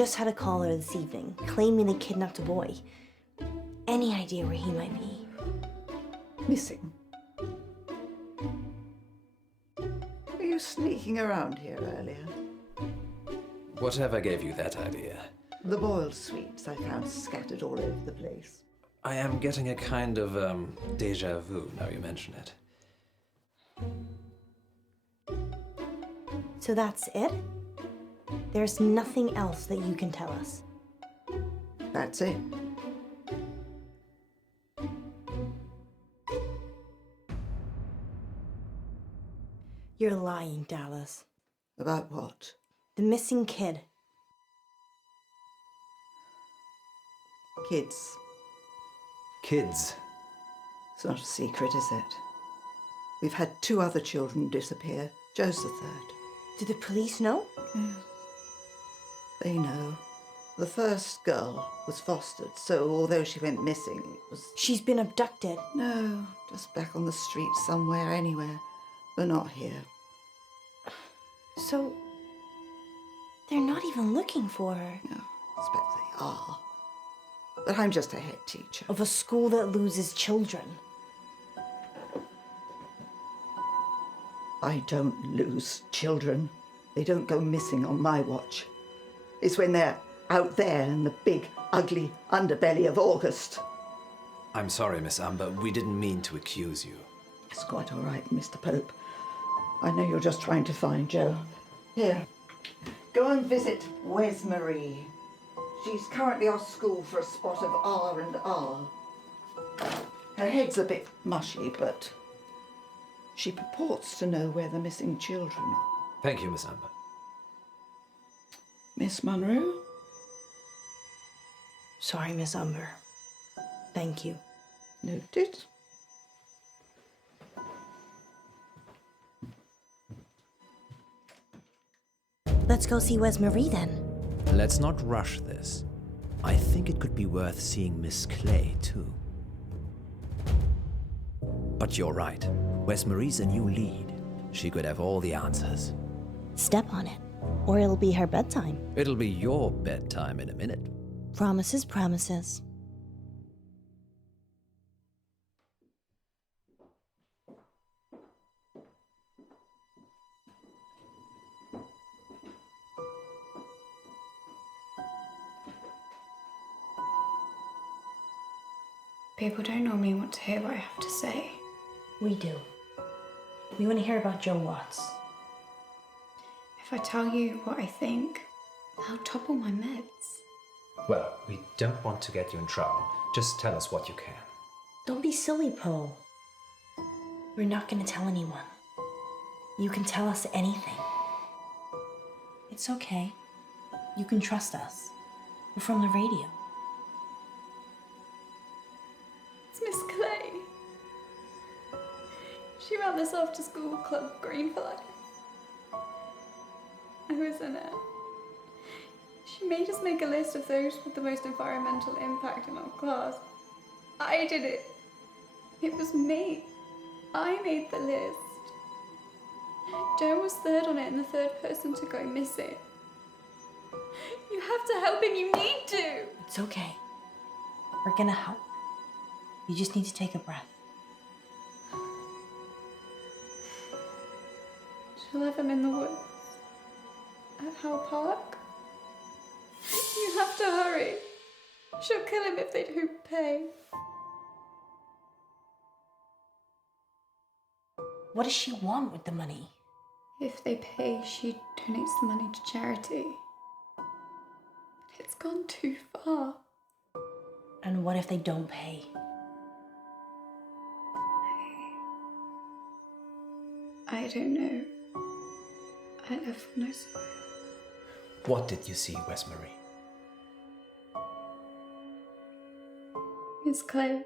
just had a caller this evening, claiming they kidnapped a boy. Any idea where he might be? Missing. Were you sneaking around here earlier? Whatever gave you that idea? The boiled sweets I found scattered all over the place. I am getting a kind of, déjà vu now you mention it. So that's it? There's nothing else that you can tell us? That's it. You're lying, Dallas. About what? The missing kid. Kids. Kids. It's not a secret, is it? We've had 2 other children disappear. Joe's the 3rd. Do the police know? Yes. They know. The first girl was fostered, so although she went missing, it was... She's been abducted. No, just back on the street somewhere, anywhere. But not here. So, they're not even looking for her. No, I expect they are. But I'm just a head teacher. Of a school that loses children. I don't lose children. They don't go missing on my watch. It's when they're out there in the big, ugly underbelly of August. I'm sorry, Miss Amber. We didn't mean to accuse you. It's quite all right, Mr. Pope. I know you're just trying to find Joe. Here, go and visit Wes Marie. She's currently off school for a spot of R&R. Her head's a bit mushy, but she purports to know where the missing children are. Thank you, Miss Amber. Miss Munro? Sorry, Miss Umber. Thank you. Noted. Let's go see Wes Marie then. Let's not rush this. I think it could be worth seeing Miss Clay, too. But you're right. Wes Marie's a new lead. She could have all the answers. Step on it, or it'll be her bedtime. It'll be your bedtime in a minute. Promises, promises. People don't normally want to hear what I have to say. We do. We want to hear about Joe Watts. If I tell you what I think, I'll topple my meds. Well, we don't want to get you in trouble. Just tell us what you can. Don't be silly, Poe. We're not going to tell anyone. You can tell us anything. It's okay. You can trust us. We're from the radio. It's Miss Clay. She ran this after-school club, Green for Life. I was in it. She made us make a list of those with the most environmental impact in our class. I did it. It was me. I made the list. Joe was 3rd on it and the 3rd person to go missing. You have to help him. You need to. It's okay. We're gonna help. You just need to take a breath. She'll have him in the woods. At Howe Park. You have to hurry. She'll kill him if they don't pay. What does she want with the money? If they pay, she donates the money to charity. But it's gone too far. And what if they don't pay? I don't know. I left for no square. What did you see, Wes Marie? Miss Clay.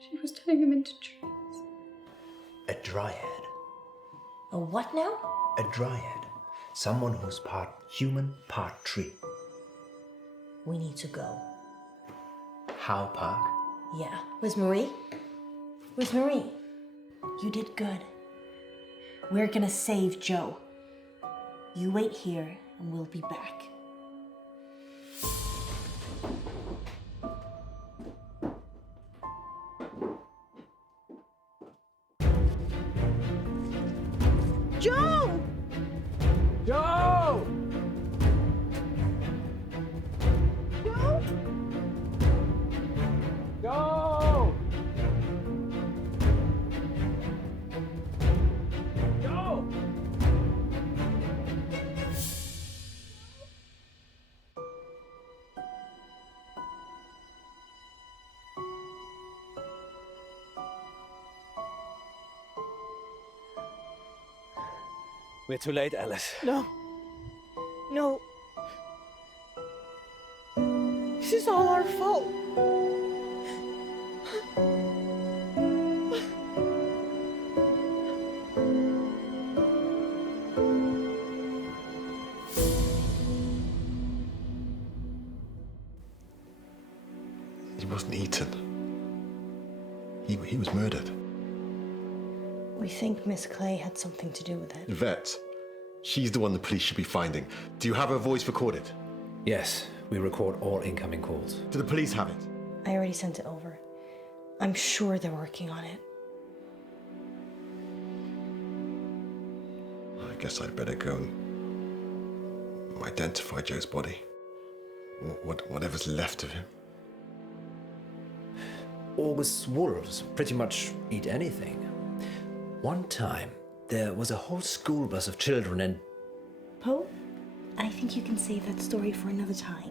She was turning him into trees. A dryad. A what now? A dryad. Someone who's part human, part tree. We need to go. Howe Park? Yeah. Where's Marie? Where's Marie? You did good. We're gonna save Joe. You wait here and we'll be back. Joe! Joe! Joe? Joe! Joe! We're too late, Alice. No. No. This is all our fault. He wasn't eaten. He was murdered. We think Miss Clay had something to do with it. Vet, she's the one the police should be finding. Do you have her voice recorded? Yes, we record all incoming calls. Do the police have it? I already sent it over. I'm sure they're working on it. I guess I'd better go and identify Joe's body. Whatever's left of him. August's wolves pretty much eat anything. One time, there was a whole school bus of children and... Poe, I think you can save that story for another time.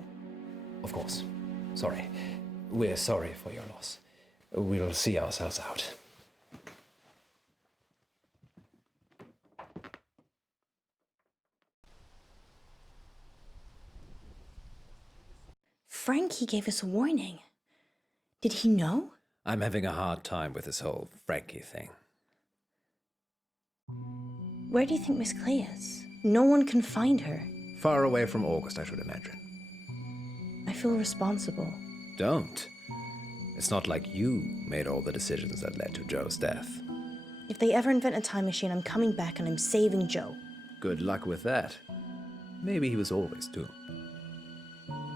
Of course. Sorry. We're sorry for your loss. We'll see ourselves out. Frankie gave us a warning. Did he know? I'm having a hard time with this whole Frankie thing. Where do you think Miss Clay is? No one can find her. Far away from August, I should imagine. I feel responsible. Don't. It's not like you made all the decisions that led to Joe's death. If they ever invent a time machine, I'm coming back and I'm saving Joe. Good luck with that. Maybe he was always doomed.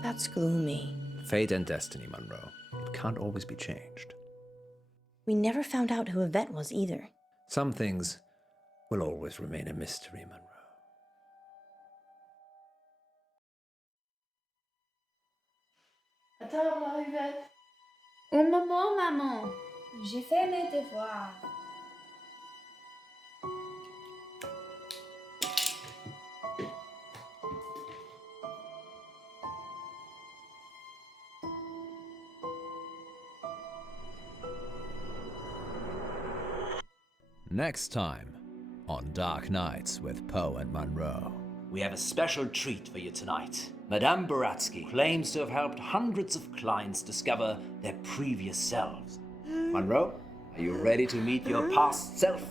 That's gloomy. Fate and destiny, Munro. It can't always be changed. We never found out who Yvette was either. Some things will always remain a mystery, Munro. À table, Yvette. Un moment, maman. J'ai fait mes devoirs. Next time on Dark Nights with Poe and Munro. We have a special treat for you tonight. Madame Baratsky claims to have helped hundreds of clients discover their previous selves. Munro, are you ready to meet your past self?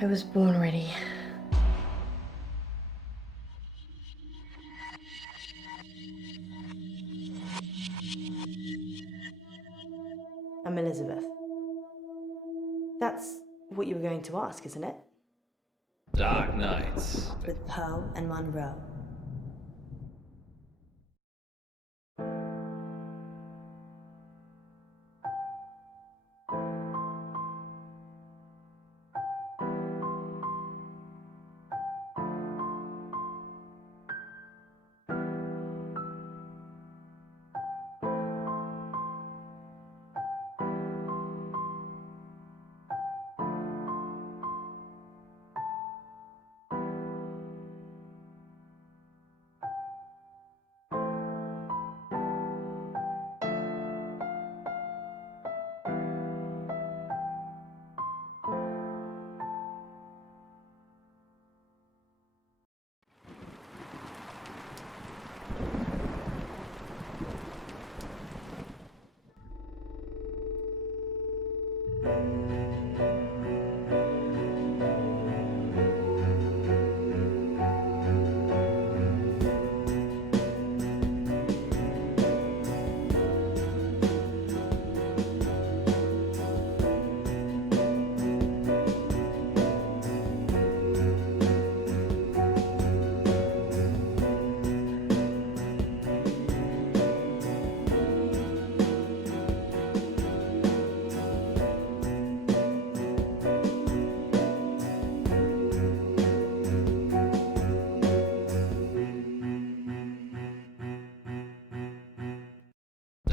I was born ready. I'm Elizabeth. That's what you were going to ask, isn't it? Dark Nights. With Poe and Munro.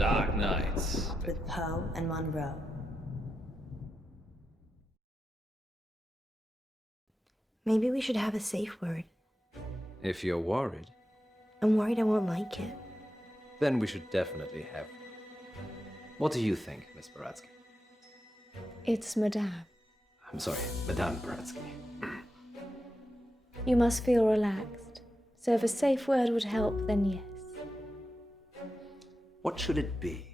Dark Knight. with Poe and Munro. Maybe we should have a safe word. If you're worried, I'm worried I won't like it. then we should definitely have. What do you think, Miss Baratsky? It's Madame. I'm sorry, Madame Baratsky. You must feel relaxed. So if a safe word would help, then yes. What should it be?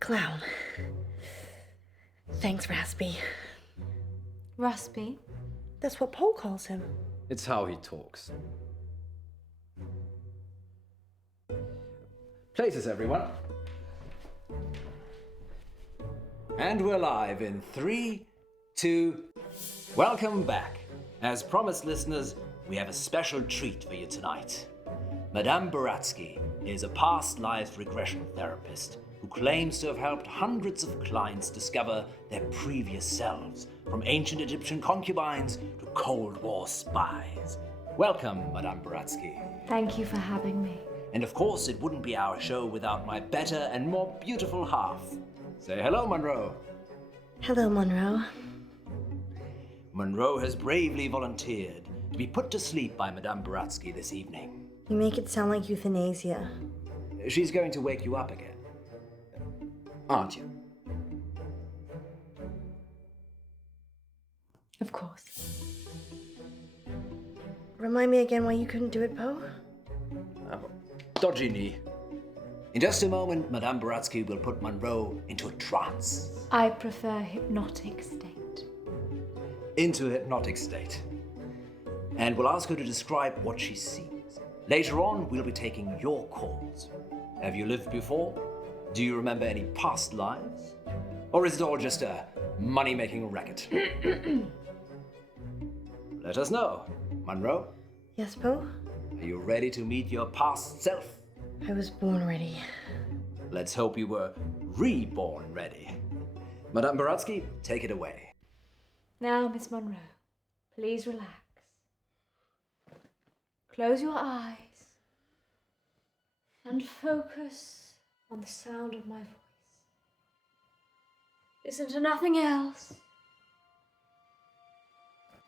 Clown. Thanks, Raspy. Raspy? That's what Poe calls him. It's how he talks. Places, everyone. And we're live in 3, 2... Welcome back. As promised, listeners, we have a special treat for you tonight. Madame Baratsky is a past lives regression therapist who claims to have helped hundreds of clients discover their previous selves, from ancient Egyptian concubines to Cold War spies. Welcome, Madame Baratsky. Thank you for having me. And of course, it wouldn't be our show without my better and more beautiful half. Say hello, Munro. Hello, Munro. Munro has bravely volunteered to be put to sleep by Madame Baratsky this evening. You make it sound like euthanasia. She's going to wake you up again. Aren't you? Of course. Remind me again why you couldn't do it, Poe? Dodgy knee. In just a moment, Madame Baratsky will put Munro into a trance. I prefer hypnotic state. Into a hypnotic state. And we'll ask her to describe what she sees. Later on, we'll be taking your calls. Have you lived before? Do you remember any past lives? Or is it all just a money-making racket? Let us know. Munro, Yes, Poe? are you ready to meet your past self? I was born ready. Let's hope you were reborn ready. Madame Baratsky, take it away. Now, Miss Munro, please relax. Close your eyes and focus on the sound of my voice. Listen to nothing else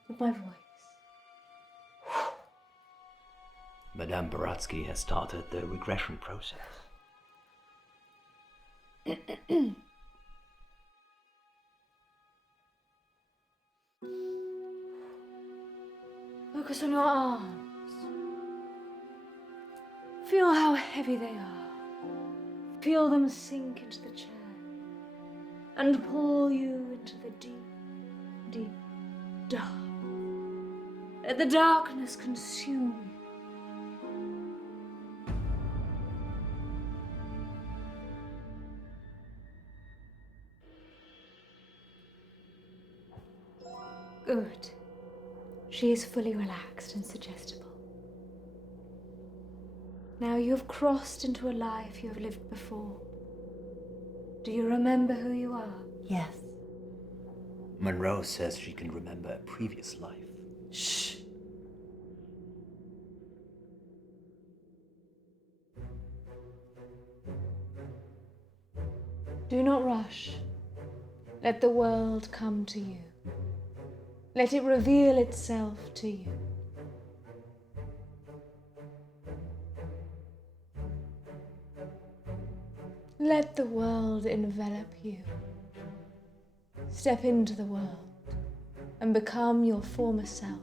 but my voice. Madame Baratsky has started the regression process. Focus on your arms. Feel how heavy they are. Feel them sink into the chair and pull you into the deep, deep dark. Let the darkness consume you. Good. She is fully relaxed and suggestible. Now you have crossed into a life you have lived before. Do you remember who you are? Yes. Munro says she can remember a previous life. Shh. Do not rush. Let the world come to you. Let it reveal itself to you. Let the world envelop you. Step into the world and become your former self.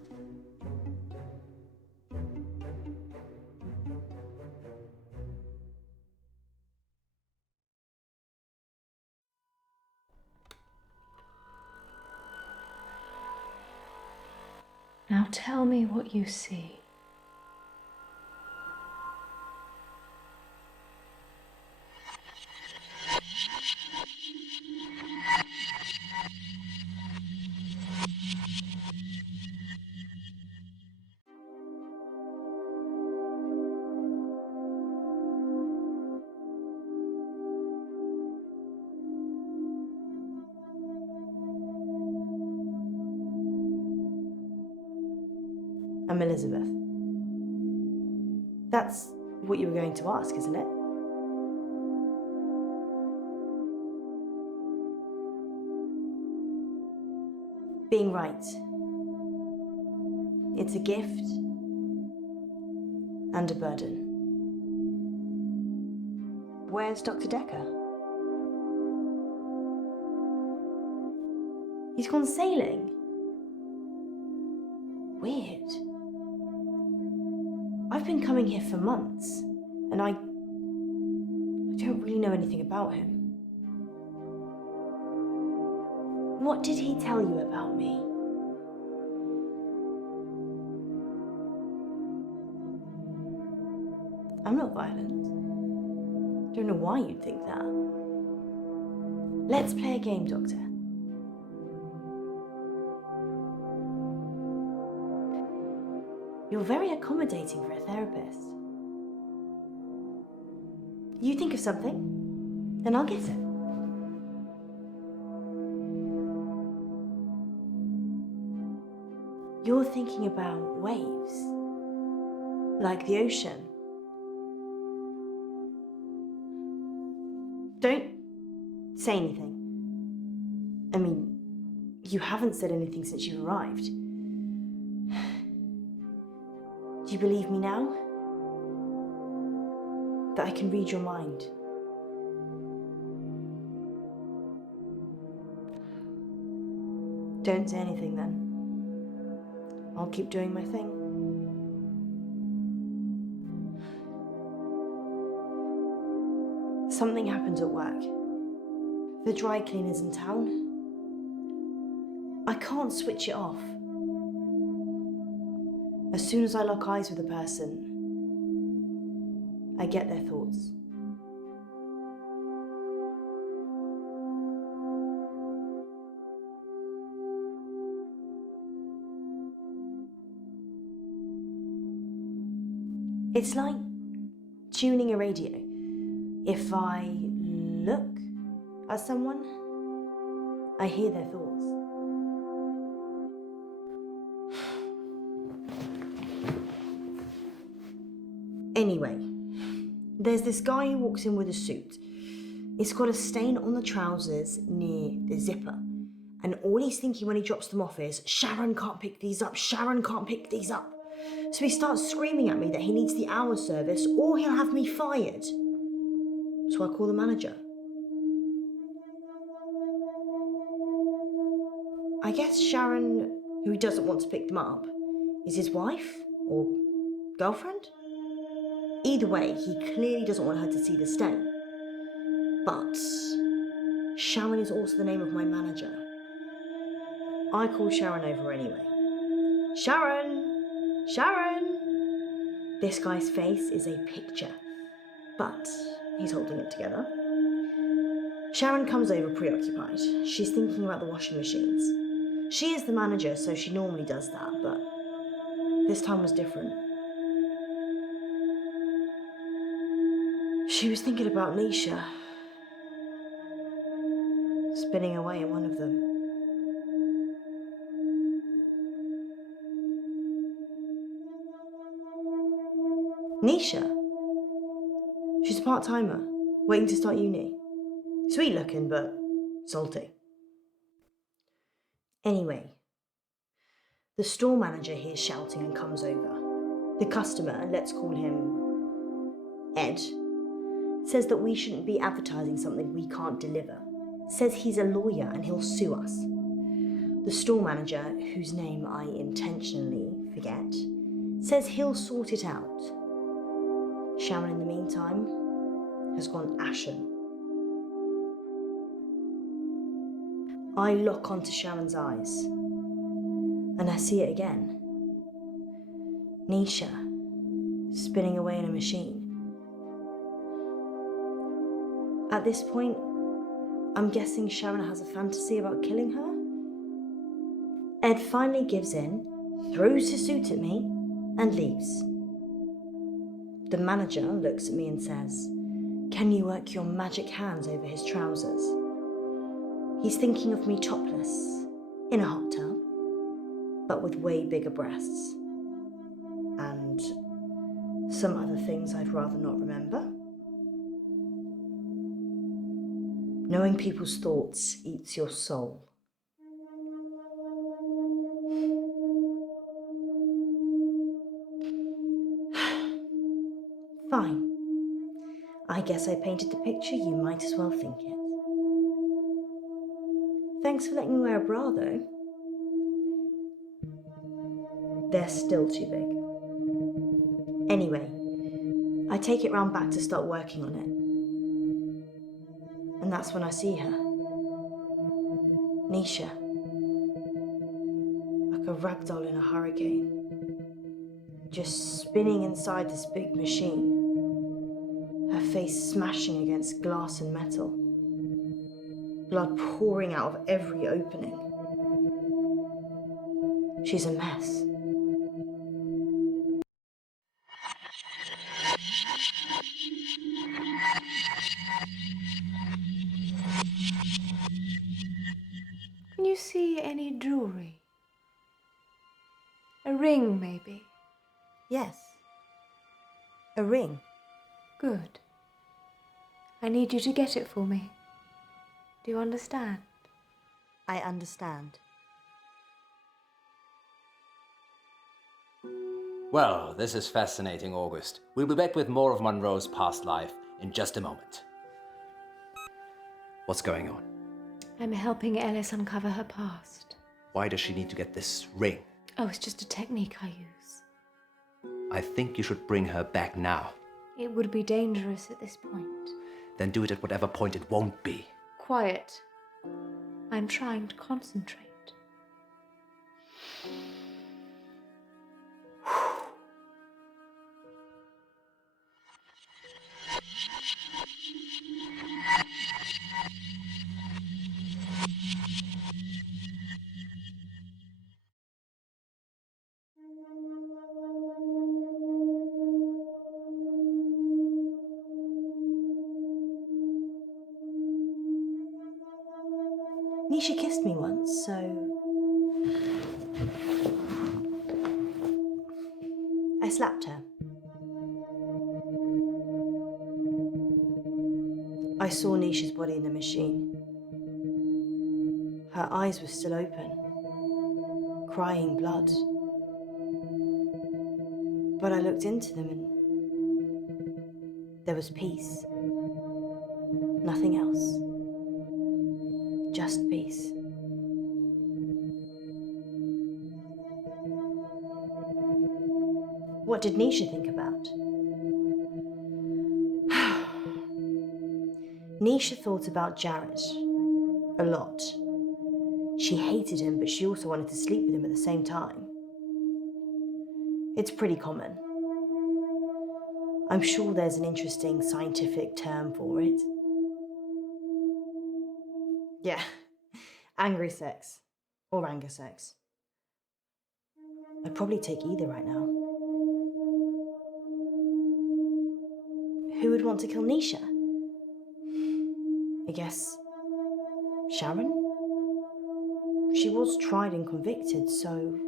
Now tell me what you see. I'm Elizabeth. That's what you were going to ask, isn't it? Being right. It's a gift and a burden. Where's Dr. Decker? He's gone sailing. Weird. I've been coming here for months, and I don't really know anything about him. What did he tell you about me? I'm not violent. Don't know why you'd think that. Let's play a game, Doctor. You're very accommodating for a therapist. You think of something, then I'll get it. You're thinking about waves, like the ocean. Don't say anything. I mean, you haven't said anything since you arrived. Do you believe me now? That I can read your mind? Don't say anything then. I'll keep doing my thing. Something happened at work. The dry cleaner's in town. I can't switch it off. As soon as I lock eyes with a person, I get their thoughts. It's like tuning a radio. If I look at someone, I hear their thoughts. Anyway, there's this guy who walks in with a suit. It's got a stain on the trousers near the zipper. And all he's thinking when he drops them off is, Sharon can't pick these up, Sharon can't pick these up. So he starts screaming at me that he needs the hour service or he'll have me fired. So I call the manager. I guess Sharon, who he doesn't want to pick them up, is his wife or girlfriend? Either way, he clearly doesn't want her to see the stain. But Sharon is also the name of my manager. I call Sharon over anyway. Sharon! Sharon! This guy's face is a picture, but he's holding it together. Sharon comes over preoccupied. She's thinking about the washing machines. She is the manager, so she normally does that, but this time was different. She was thinking about Nisha, spinning away in one of them. Nisha? She's a part-timer, waiting to start uni. Sweet looking, but salty. Anyway, the store manager hears shouting and comes over. The customer, let's call him Ed, says that we shouldn't be advertising something we can't deliver. Says he's a lawyer and he'll sue us. The store manager, whose name I intentionally forget, says he'll sort it out. Sharon, in the meantime, has gone ashen. I lock onto Sharon's eyes, and I see it again. Nisha, spinning away in a machine. At this point, I'm guessing Sharon has a fantasy about killing her? Ed finally gives in, throws his suit at me, and leaves. The manager looks at me and says, "Can you work your magic hands over his trousers?" He's thinking of me topless, in a hot tub, but with way bigger breasts. Some other things I'd rather not remember. Knowing people's thoughts eats your soul. Fine. I guess I painted the picture, you might as well think it. Thanks for letting me wear a bra, though. They're still too big. Anyway, I take it round back to start working on it. And that's when I see her. Nisha. Like a rag doll in a hurricane. Just spinning inside this big machine. Her face smashing against glass and metal. Blood pouring out of every opening. She's a mess. Can you see any jewelry? A ring, maybe? Yes. A ring. Good. I need you to get it for me. Do you understand? I understand. Well, this is fascinating, August. We'll be back with more of Munro's past life in just a moment. What's going on? I'm helping Ellis uncover her past. Why does she need to get this ring? Oh, it's just a technique I use. I think you should bring her back now. It would be dangerous at this point. Then do it at whatever point it won't be. Quiet. I'm trying to concentrate. Nisha kissed me once, so I slapped her. I saw Nisha's body in the machine. Her eyes were still open, crying blood. But I looked into them and there was peace. Nothing else. Just peace. What did Nisha think about? Nisha thought about Jared a lot. She hated him, but she also wanted to sleep with him at the same time. It's pretty common. I'm sure there's an interesting scientific term for it. Yeah, angry sex, or anger sex. I'd probably take either right now. Who would want to kill Nisha? I guess Sharon? She was tried and convicted, so...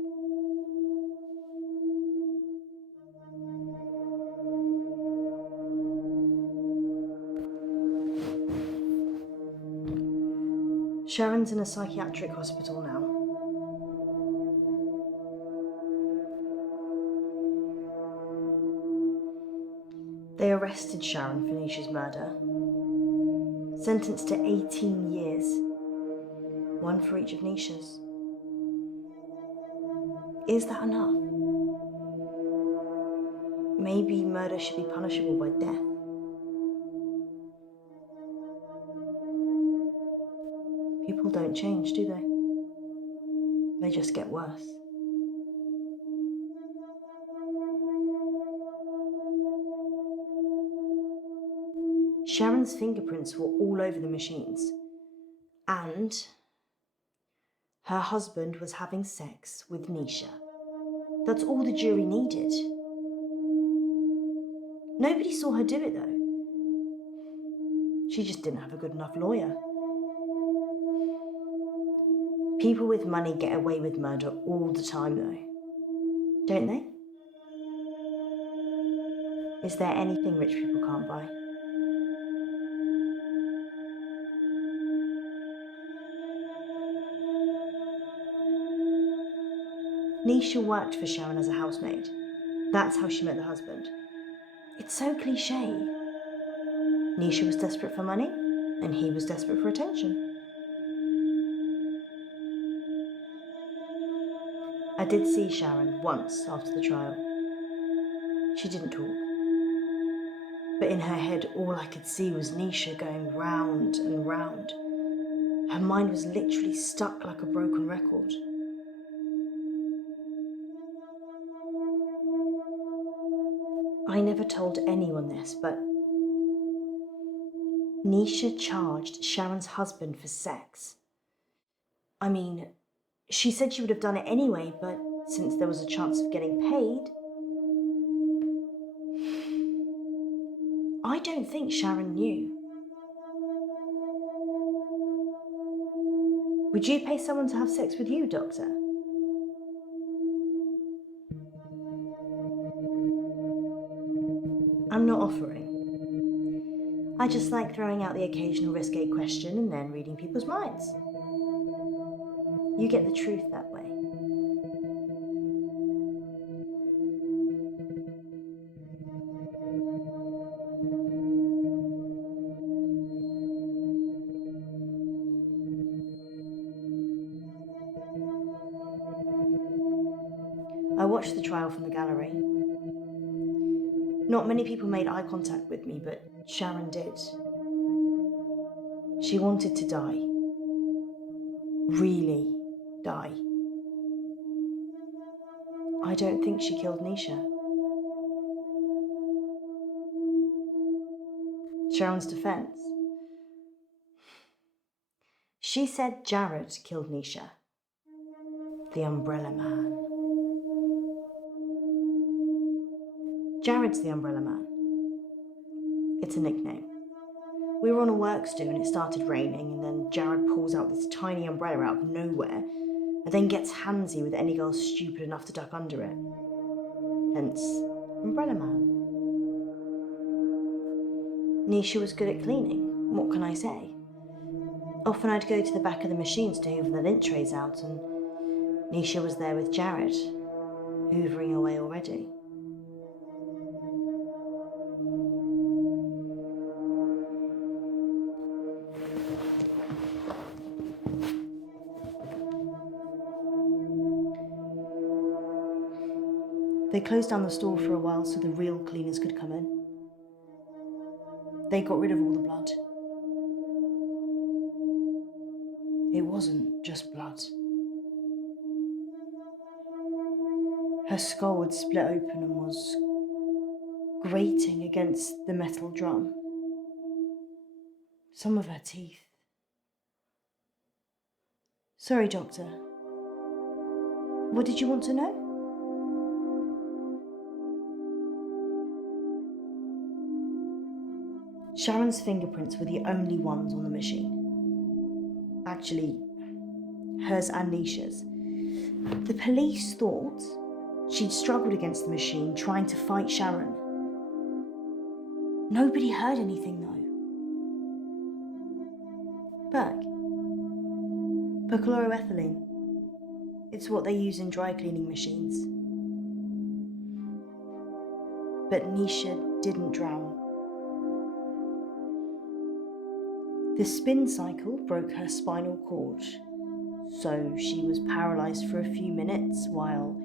Sharon's in a psychiatric hospital now. They arrested Sharon for Nisha's murder. Sentenced to 18 years. One for each of Nisha's. Is that enough? Maybe murder should be punishable by death. People don't change, do they? They just get worse. Sharon's fingerprints were all over the machines. And her husband was having sex with Nisha. That's all the jury needed. Nobody saw her do it, though. She just didn't have a good enough lawyer. People with money get away with murder all the time, though. Don't they? Is there anything rich people can't buy? Nisha worked for Sharon as a housemaid. That's how she met the husband. It's so cliche. Nisha was desperate for money, and he was desperate for attention. I did see Sharon once after the trial. She didn't talk. But in her head, all I could see was Nisha going round and round. Her mind was literally stuck like a broken record. I never told anyone this, but Nisha charged Sharon's husband for sex. I mean, she said she would have done it anyway, but since there was a chance of getting paid, I don't think Sharon knew. Would you pay someone to have sex with you, Doctor? I'm not offering. I just like throwing out the occasional risque question and then reading people's minds. You get the truth that way. I watched the trial from the gallery. Not many people made eye contact with me, but Sharon did. She wanted to die. Really die. I don't think she killed Nisha. Sharon's defense. She said Jared killed Nisha. The Umbrella Man. Jared's the Umbrella Man. It's a nickname. We were on a work sto and it started raining, and then Jared pulls out this tiny umbrella out of nowhere and then gets handsy with any girl stupid enough to duck under it. Hence, Umbrella Man. Nisha was good at cleaning, what can I say? Often I'd go to the back of the machines to hoover the lint trays out, and Nisha was there with Jared, hoovering away already. They closed down the store for a while so the real cleaners could come in. They got rid of all the blood. It wasn't just blood. Her skull had split open and was grating against the metal drum. Some of her teeth. Sorry, Doctor. What did you want to know? Sharon's fingerprints were the only ones on the machine. Actually, hers and Nisha's. The police thought she'd struggled against the machine trying to fight Sharon. Nobody heard anything though. Perchloroethylene. It's what they use in dry cleaning machines. But Nisha didn't drown. The spin cycle broke her spinal cord, so she was paralysed for a few minutes while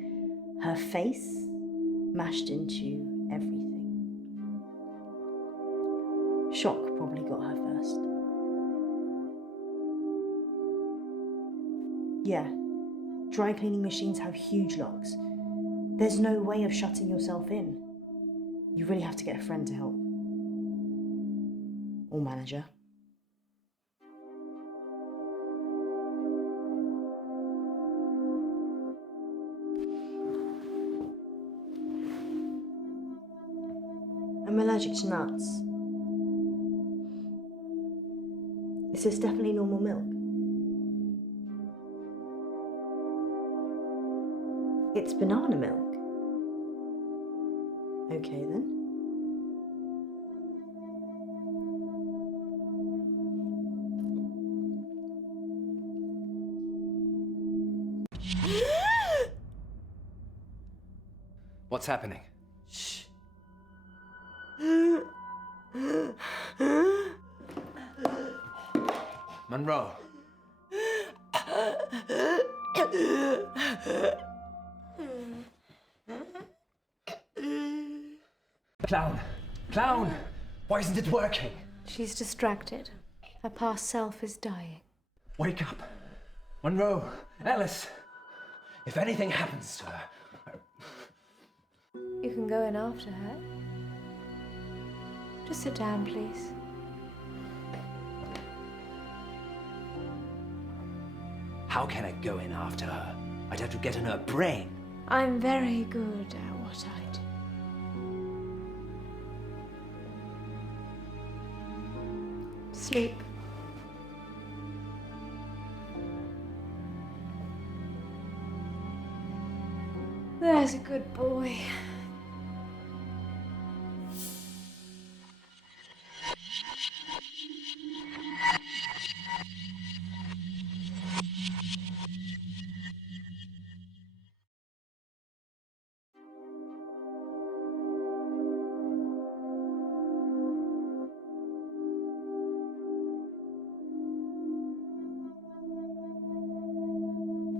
her face mashed into everything. Shock probably got her first. Yeah, dry cleaning machines have huge locks. There's no way of shutting yourself in. You really have to get a friend to help. Or manager. I'm allergic to nuts. Is this definitely normal milk? It's banana milk. Okay then. What's happening? Shh. Munro. Clown! Clown! Why isn't it working? She's distracted. Her past self is dying. Wake up! Munro! Alice! If anything happens to her... You can go in after her. Just sit down, please. How can I go in after her? I'd have to get in her brain. I'm very good at what I do. Sleep. There's a good boy.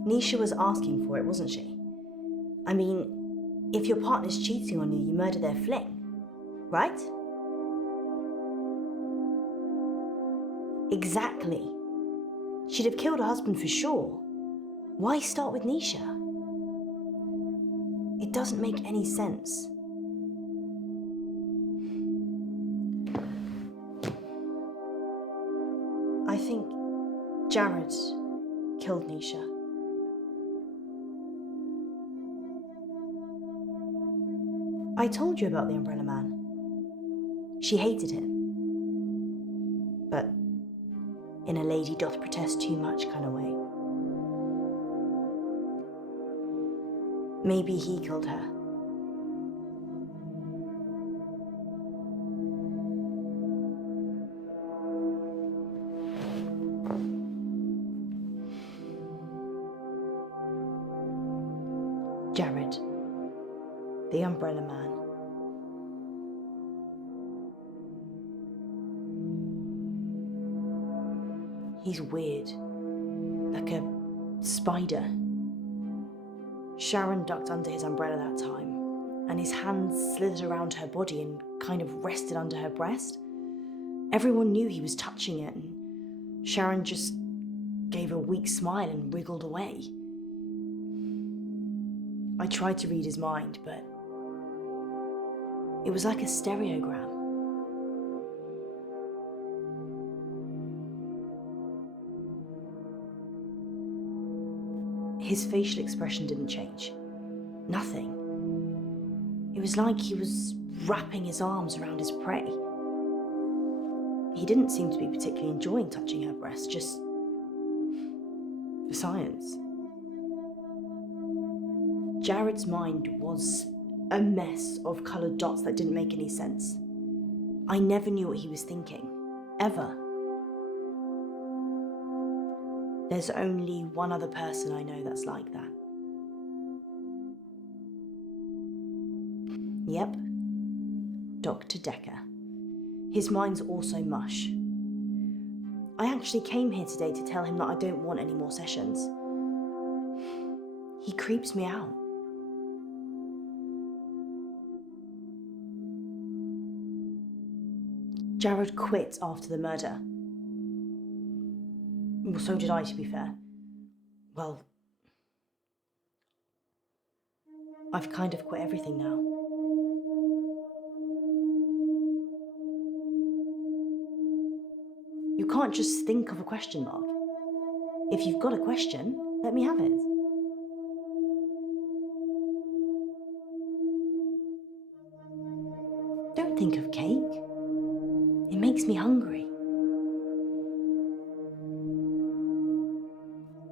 Nisha was asking for it, wasn't she? I mean, if your partner's cheating on you, you murder their fling, right? Exactly. She'd have killed her husband for sure. Why start with Nisha? It doesn't make any sense. I think Jared killed Nisha. I told you about the Umbrella Man. She hated him. But in a lady doth protest too much kind of way. Maybe he killed her. Jared, the Umbrella Man. He's weird, like a spider. Sharon ducked under his umbrella that time, and his hands slithered around her body and kind of rested under her breast. Everyone knew he was touching it, and Sharon just gave a weak smile and wriggled away. I tried to read his mind, but it was like a stereogram. His facial expression didn't change. Nothing. It was like he was wrapping his arms around his prey. He didn't seem to be particularly enjoying touching her breast, just for science. Jared's mind was a mess of coloured dots that didn't make any sense. I never knew what he was thinking, ever. There's only one other person I know that's like that. Yep, Dr. Decker. His mind's also mush. I actually came here today to tell him that I don't want any more sessions. He creeps me out. Jared quit after the murder. Well, so did I, to be fair. Well, I've kind of quit everything now. You can't just think of a question mark. If you've got a question, let me have it. Don't think of cake. It makes me hungry.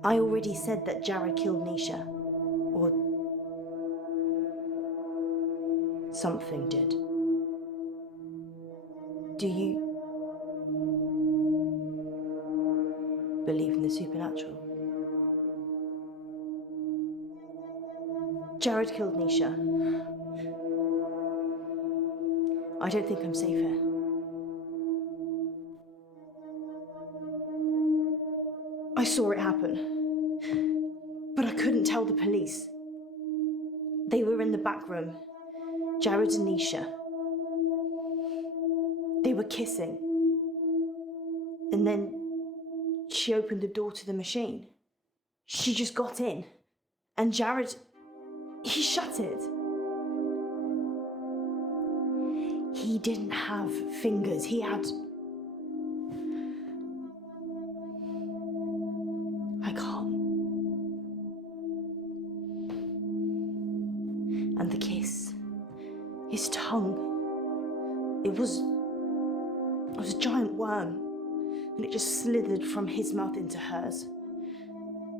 I already said that Jared killed Nisha. Or something did. Do you believe in the supernatural? Jared killed Nisha. I don't think I'm safe here. I saw it happen, but I couldn't tell the police. They were in the back room, Jared and Nisha. They were kissing. And then she opened the door to the machine. She just got in, and Jared, he shut it. He didn't have fingers, he had... I can't. And the kiss, his tongue, it was a giant worm, and it just slithered from his mouth into hers.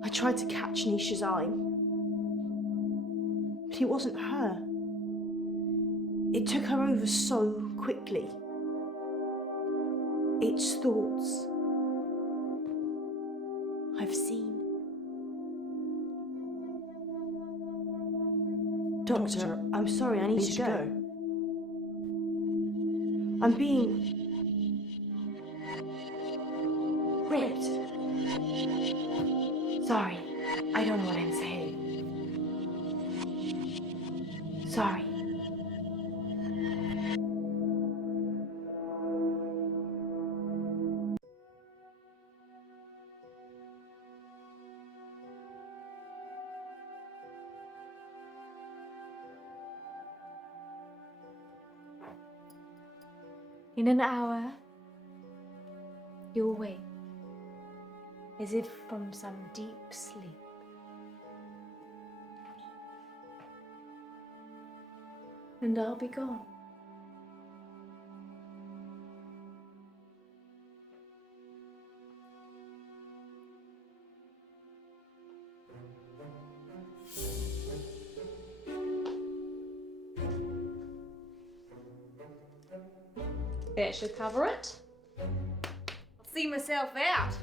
I tried to catch Nisha's eye, but it wasn't her. It took her over so quickly. It's thoughts I've seen. Doctor, I'm sorry, I need to go. I'm being raped. Sorry, I don't know what I'm saying. Sorry. In an hour, you'll wake, as if from some deep sleep. And I'll be gone. That should cover it. I'll see myself out.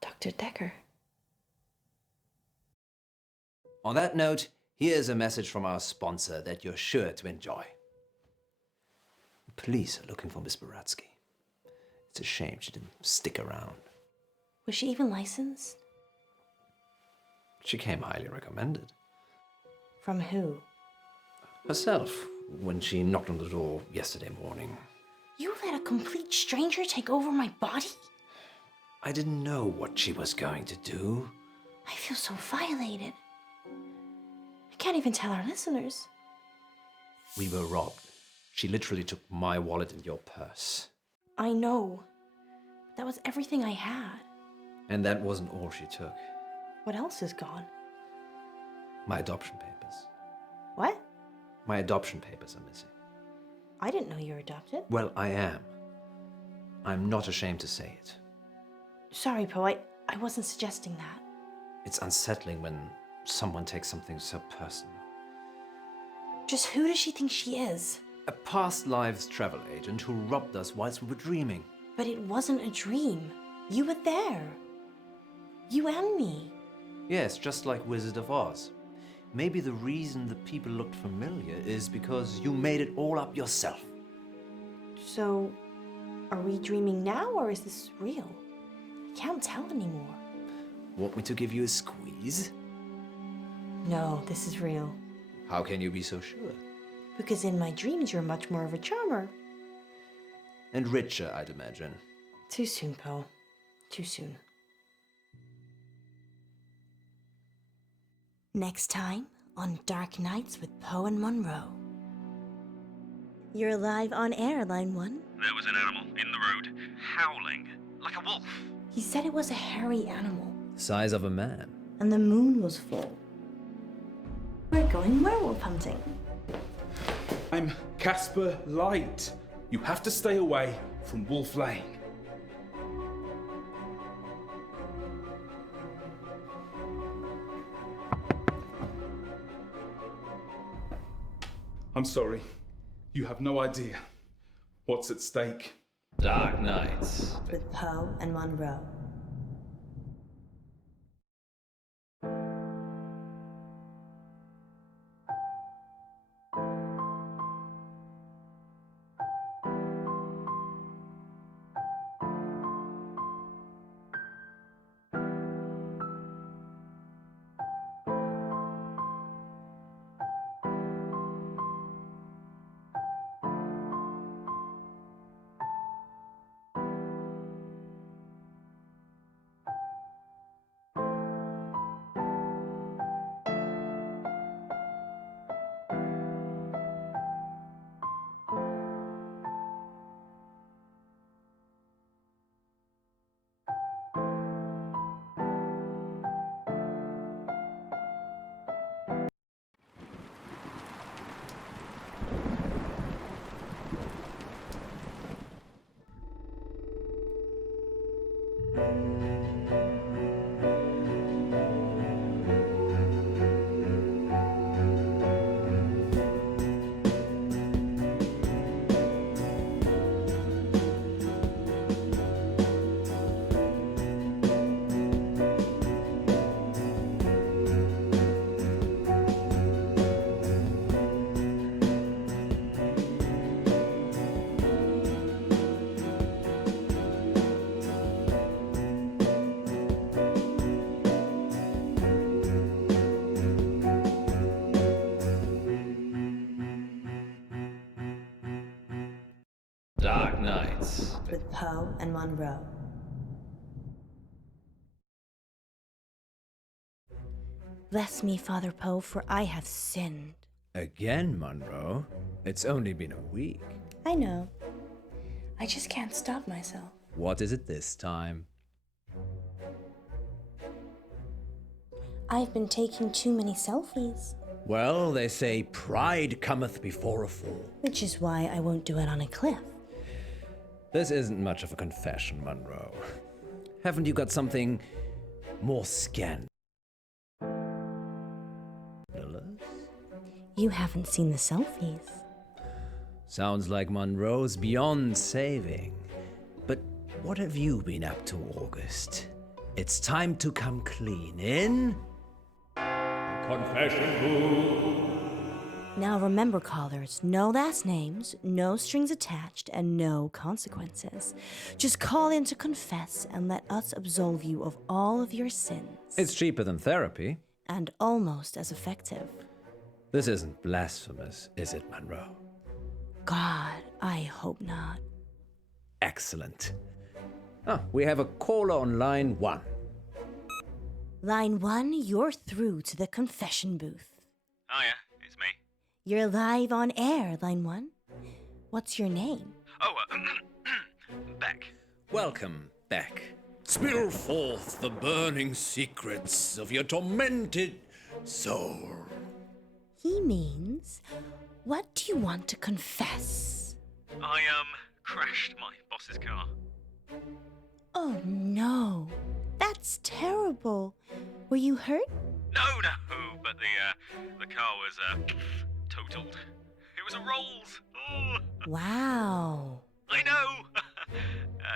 Dr. Decker. On that note, here's a message from our sponsor that you're sure to enjoy. The police are looking for Miss Buratsky. It's a shame she didn't stick around. Was she even licensed? She came highly recommended. From who? Herself, when she knocked on the door yesterday morning. You let a complete stranger take over my body? I didn't know what she was going to do. I feel so violated. I can't even tell our listeners. We were robbed. She literally took my wallet and your purse. I know. But that was everything I had. And that wasn't all she took. What else is gone? My adoption papers. What? My adoption papers are missing. I didn't know you were adopted. Well, I am. I'm not ashamed to say it. Sorry, Poe, I wasn't suggesting that. It's unsettling when someone takes something so personal. Just who does she think she is? A past lives travel agent who robbed us whilst we were dreaming. But it wasn't a dream. You were there. You and me. Yes, just like Wizard of Oz. Maybe the reason the people looked familiar is because you made it all up yourself. So, are we dreaming now or is this real? I can't tell anymore. Want me to give you a squeeze? No, this is real. How can you be so sure? Because in my dreams you're much more of a charmer. And richer, I'd imagine. Too soon, Poe. Too soon. Next time on Dark Nights with Poe and Munro. You're live on air, Line 1. There was an animal in the road, howling, like a wolf. He said it was a hairy animal. The size of a man. And the moon was full. We're going werewolf hunting. I'm Casper Light. You have to stay away from Wolf Lane. I'm sorry. You have no idea What's at stake? Dark Nights. With Poe and Munro. Dark Nights. With Poe and Munro. Bless me, Father Poe, for I have sinned. Again, Munro? It's only been a week. I know. I just can't stop myself. What is it this time? I've been taking too many selfies. Well, they say pride cometh before a fall. Which is why I won't do it on a cliff. This isn't much of a confession, Munro. Haven't you got something more scandalous? You haven't seen the selfies. Sounds like Munro's beyond saving. But what have you been up to, August? It's time to come clean in. Confession booth. Now remember, callers, no last names, no strings attached, and no consequences. Just call in to confess and let us absolve you of all of your sins. It's cheaper than therapy. And almost as effective. This isn't blasphemous, is it, Munro? God, I hope not. Excellent. Ah, we have a caller on line 1. Line 1, you're through to the confession booth. Hiya, it's me. You're live on air, Line 1. What's your name? Oh, Beck. Welcome, Beck. Spill forth the burning secrets of your tormented soul. He means, what do you want to confess? I, crashed my boss's car. Oh no, that's terrible. Were you hurt? No, but the car was, totaled. It was a Rolls. Oh. Wow. I know.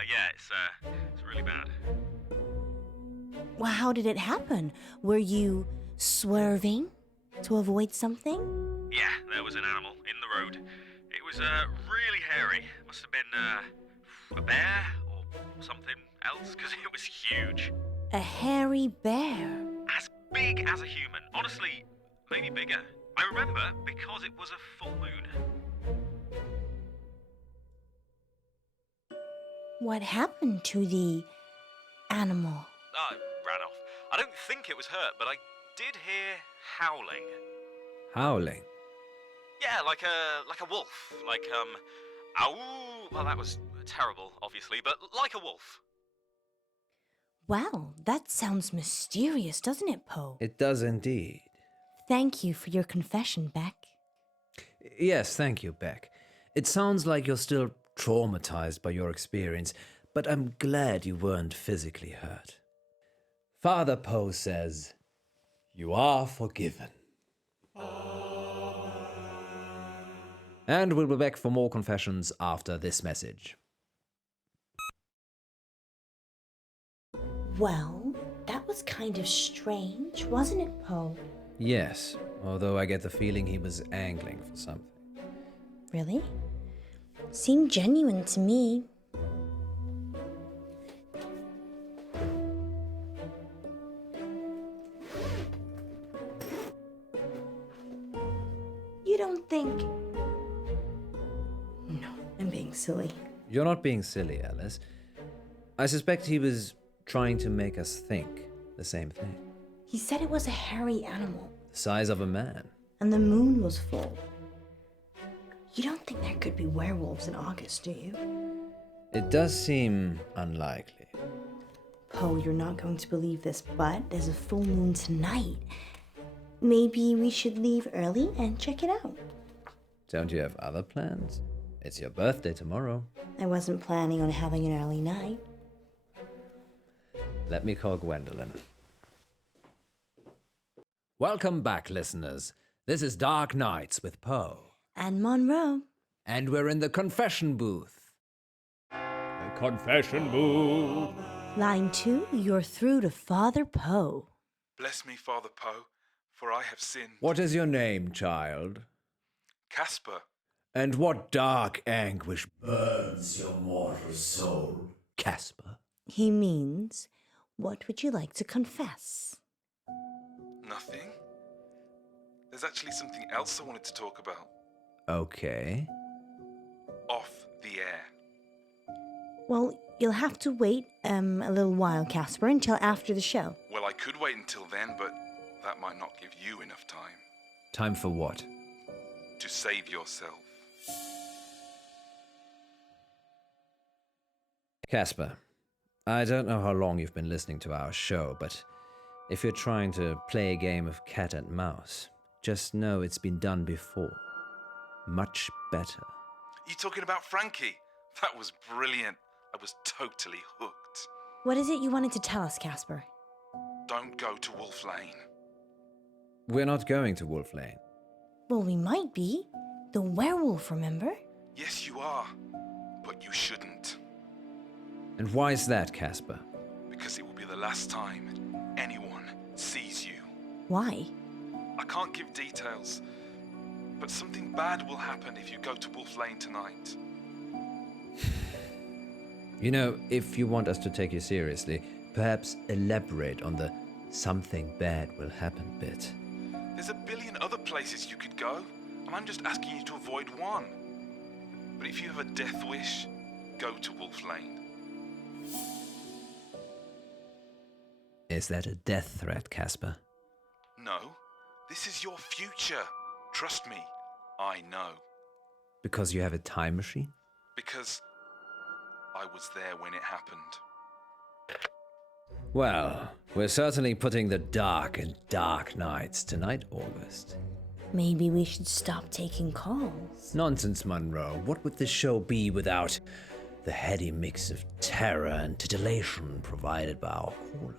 Yeah, it's really bad. Well, how did it happen? Were you swerving to avoid something? Yeah, there was an animal in the road. It was, really hairy. Must have been, a bear or something else, because it was huge. A hairy bear. As big as a human. Honestly, maybe bigger. I remember because it was a full moon. What happened to the animal? I ran off. I don't think it was hurt, but I did hear howling. Howling? Yeah, like a wolf. Like, ow. Well, that was terrible, obviously, but like a wolf. Wow, that sounds mysterious, doesn't it, Poe? It does indeed. Thank you for your confession, Beck. Yes, thank you, Beck. It sounds like you're still traumatized by your experience, but I'm glad you weren't physically hurt. Father Poe says, you are forgiven. And we'll be back for more confessions after this message. Well, that was kind of strange, wasn't it, Poe? Yes, although I get the feeling he was angling for something. Really? Seemed genuine to me. You don't think... No, I'm being silly. You're not being silly, Alice. I suspect he was trying to make us think the same thing. He said it was a hairy animal. The size of a man. And the moon was full. You don't think there could be werewolves in August, do you? It does seem unlikely. Poe, you're not going to believe this, but there's a full moon tonight. Maybe we should leave early and check it out. Don't you have other plans? It's your birthday tomorrow. I wasn't planning on having an early night. Let me call Gwendolyn. Welcome back, listeners. This is Dark Nights with Poe. And Munro. And we're in the confession booth. The confession booth. Line 2, you're through to Father Poe. Bless me, Father Poe, for I have sinned. What is your name, child? Casper. And what dark anguish burns your mortal soul, Casper? He means, what would you like to confess? Nothing. There's actually something else I wanted to talk about. Okay. Off the air. Well, you'll have to wait a little while, Casper, until after the show. Well, I could wait until then, but that might not give you enough time. Time for what? To save yourself. Casper, I don't know how long you've been listening to our show, but if you're trying to play a game of cat and mouse, just know it's been done before. Much better. You talking about Frankie? That was brilliant. I was totally hooked. What is it you wanted to tell us, Casper? Don't go to Wolf Lane. We're not going to Wolf Lane. Well, we might be. The werewolf, remember? Yes, you are. But you shouldn't. And why is that, Casper? Because it will be the last time anyone sees you. Why? I can't give details, but something bad will happen if you go to Wolf Lane tonight. You know, if you want us to take you seriously, perhaps elaborate on the something bad will happen bit. There's a billion other places you could go, and I'm just asking you to avoid one. But if you have a death wish, go to Wolf Lane. Is that a death threat, Casper? No, this is your future. Trust me, I know. Because you have a time machine? Because I was there when it happened. Well, we're certainly putting the dark in dark nights tonight, August. Maybe we should stop taking calls. Nonsense, Munro. What would this show be without the heady mix of terror and titillation provided by our callers?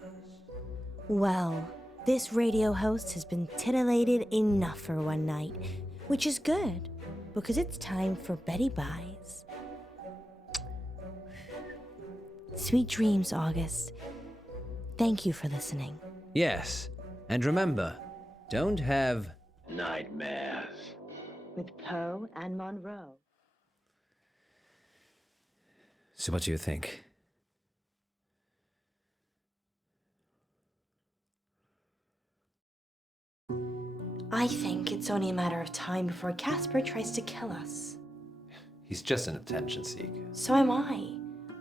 Well, this radio host has been titillated enough for one night, which is good, because it's time for Betty Buys. Sweet dreams, August. Thank you for listening. Yes, and remember, don't have nightmares. With Poe and Munro. So what do you think? I think it's only a matter of time before Casper tries to kill us. He's just an attention seeker. So am I.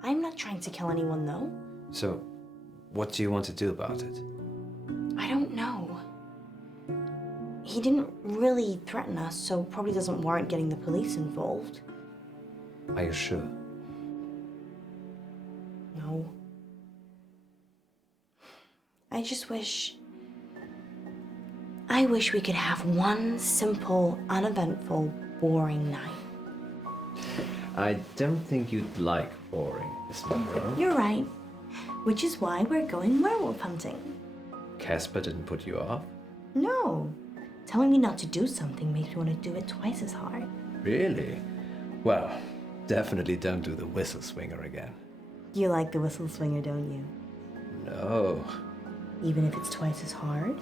I'm not trying to kill anyone, though. So, what do you want to do about it? I don't know. He didn't really threaten us, so probably doesn't warrant getting the police involved. Are you sure? No. I just wish... I wish we could have one simple, uneventful, boring night. I don't think you'd like boring, Miss Munro. You're right. Which is why we're going werewolf hunting. Casper didn't put you off? No. Telling me not to do something makes me want to do it twice as hard. Really? Well, definitely don't do the whistle swinger again. You like the whistle swinger, don't you? No. Even if it's twice as hard?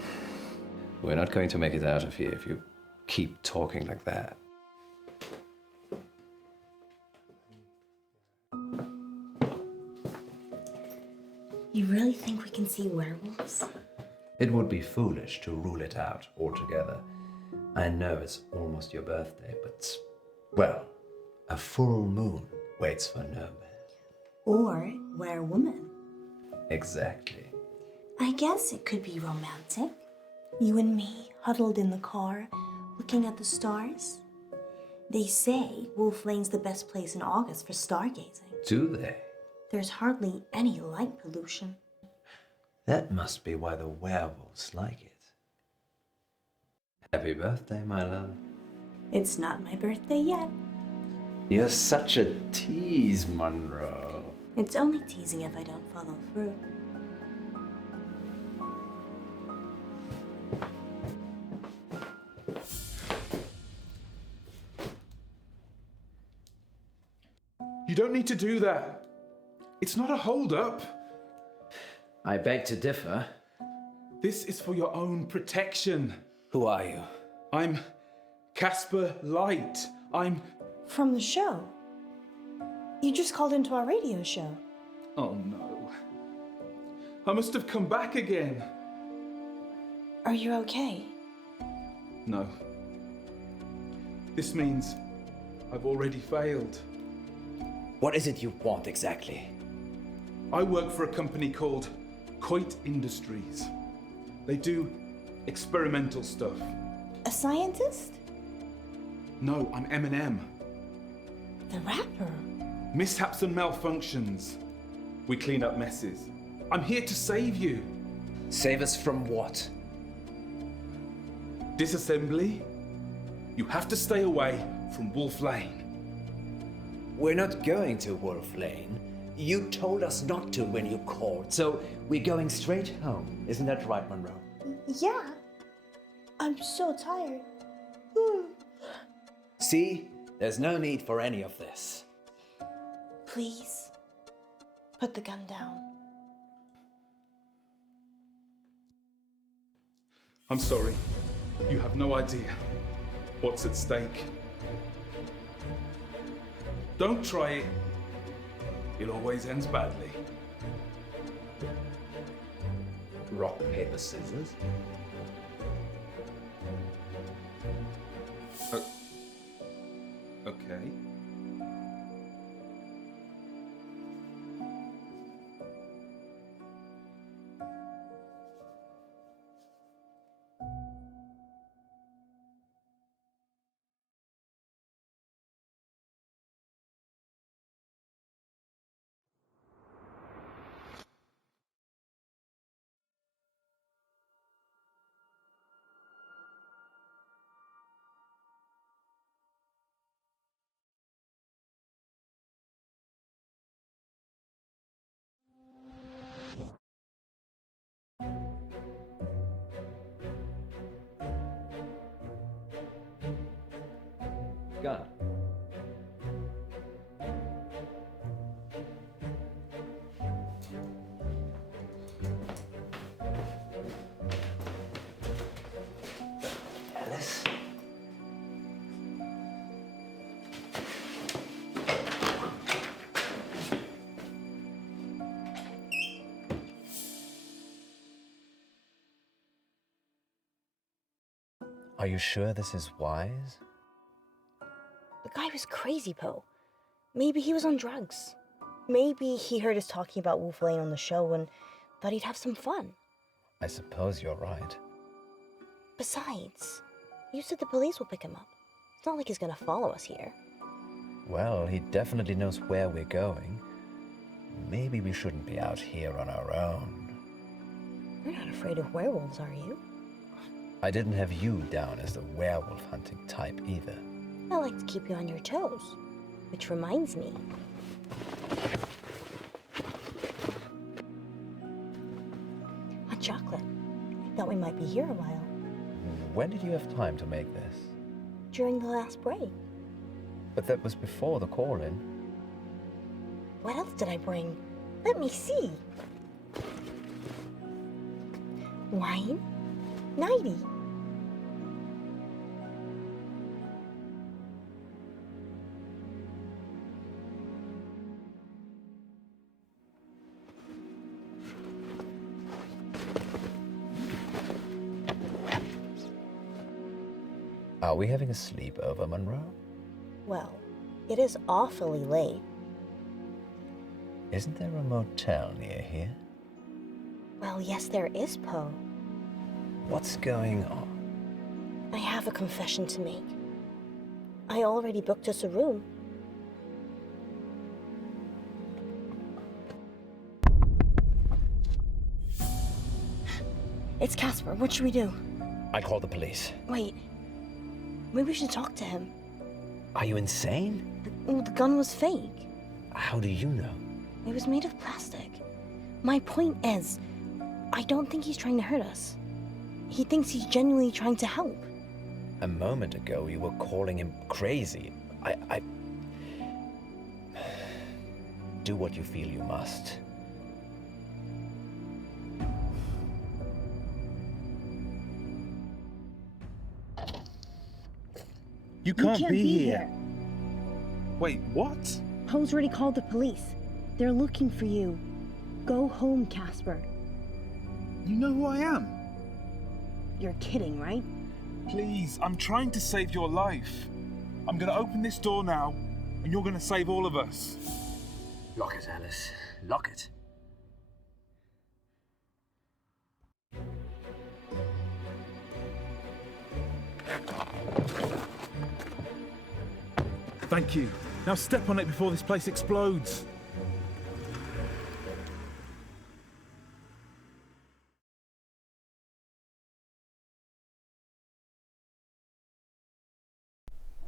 We're not going to make it out of here if you keep talking like that. You really think we can see werewolves? It would be foolish to rule it out altogether. I know it's almost your birthday, but, well, a full moon waits for no man. Or werewoman. Exactly. I guess it could be romantic. You and me, huddled in the car, looking at the stars. They say Wolf Lane's the best place in August for stargazing. Do they? There's hardly any light pollution. That must be why the werewolves like it. Happy birthday, my love. It's not my birthday yet. You're such a tease, Munro. It's only teasing if I don't follow through. You don't need to do that. It's not a hold-up. I beg to differ. This is for your own protection. Who are you? I'm Casper Light. I'm... From the show. You just called into our radio show. Oh no. I must have come back again. Are you okay? No. This means I've already failed. What is it you want exactly? I work for a company called Coit Industries. They do experimental stuff. A scientist? No, I'm M&M. The rapper? Mishaps and malfunctions. We clean up messes. I'm here to save you. Save us from what? Disassembly? You have to stay away from Wolf Lane. We're not going to Wolf Lane. You told us not to when you called, so we're going straight home. Isn't that right, Munro? Yeah. I'm so tired. See? There's no need for any of this. Please, put the gun down. I'm sorry. You have no idea what's at stake. Don't try it. It always ends badly. Rock, paper, scissors? Okay. Gun. Alice? Are you sure this is wise? The guy was crazy, Poe. Maybe he was on drugs. Maybe he heard us talking about Wolf Lane on the show and thought he'd have some fun. I suppose you're right. Besides, you said the police will pick him up. It's not like he's gonna follow us here. Well, he definitely knows where we're going. Maybe we shouldn't be out here on our own. You're not afraid of werewolves, are you? I didn't have you down as the werewolf hunting type either. I like to keep you on your toes. Which reminds me. Hot chocolate. I thought we might be here a while. When did you have time to make this? During the last break. But that was before the call-in. What else did I bring? Let me see. Wine? Nighty. Are we having a sleepover, Munro? Well, it is awfully late. Isn't there a motel near here? Well, yes, there is, Poe. What's going on? I have a confession to make. I already booked us a room. It's Casper. What should we do? I call the police. Wait. Maybe we should talk to him. Are you insane? The gun was fake. How do you know? It was made of plastic. My point is, I don't think he's trying to hurt us. He thinks he's genuinely trying to help. A moment ago, you were calling him crazy. I... Do what you feel you must. You can't be here. Wait, what? Poe's already called the police. They're looking for you. Go home, Casper. You know who I am? You're kidding, right? Please, I'm trying to save your life. I'm gonna open this door now, and you're gonna save all of us. Lock it, Alice. Lock it. Thank you. Now step on it before this place explodes.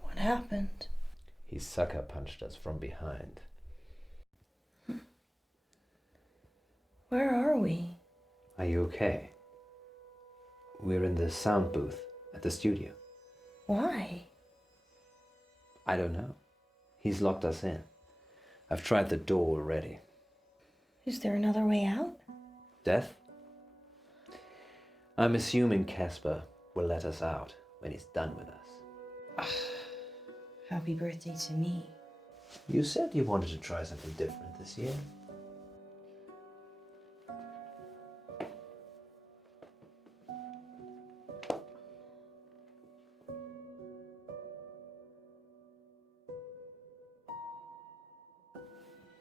What happened? He sucker punched us from behind. Where are we? Are you okay? We're in the sound booth at the studio. Why? I don't know. He's locked us in. I've tried the door already. Is there another way out? Death? I'm assuming Casper will let us out when he's done with us. Happy birthday to me. You said you wanted to try something different this year.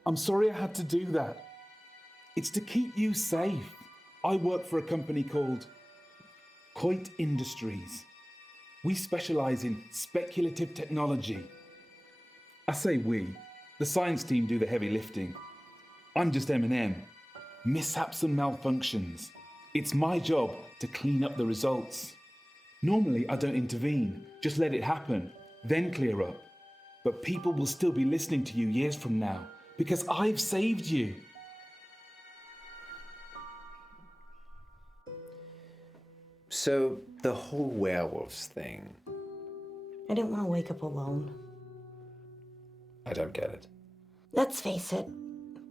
I'm sorry I had to do that. It's to keep you safe. I work for a company called Coit Industries. We specialize in speculative technology. I say we. The science team do the heavy lifting. I'm just M&M. Mishaps and malfunctions. It's my job to clean up the results. Normally, I don't intervene. Just let it happen, then clear up. But people will still be listening to you years from now because I've saved you. So, the whole werewolves thing, I didn't want to wake up alone. I don't get it. Let's face it,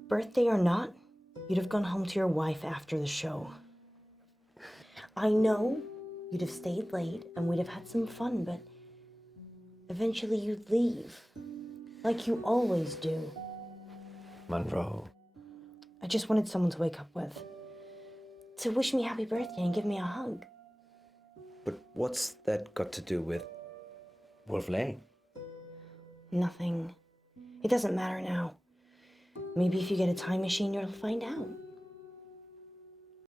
birthday or not, you'd have gone home to your wife after the show. I know you'd have stayed late and we'd have had some fun, but eventually you'd leave, like you always do. Munro. I just wanted someone to wake up with, to wish me happy birthday and give me a hug. But what's that got to do with Wolf Lane? Nothing. It doesn't matter now. Maybe if you get a time machine, you'll find out.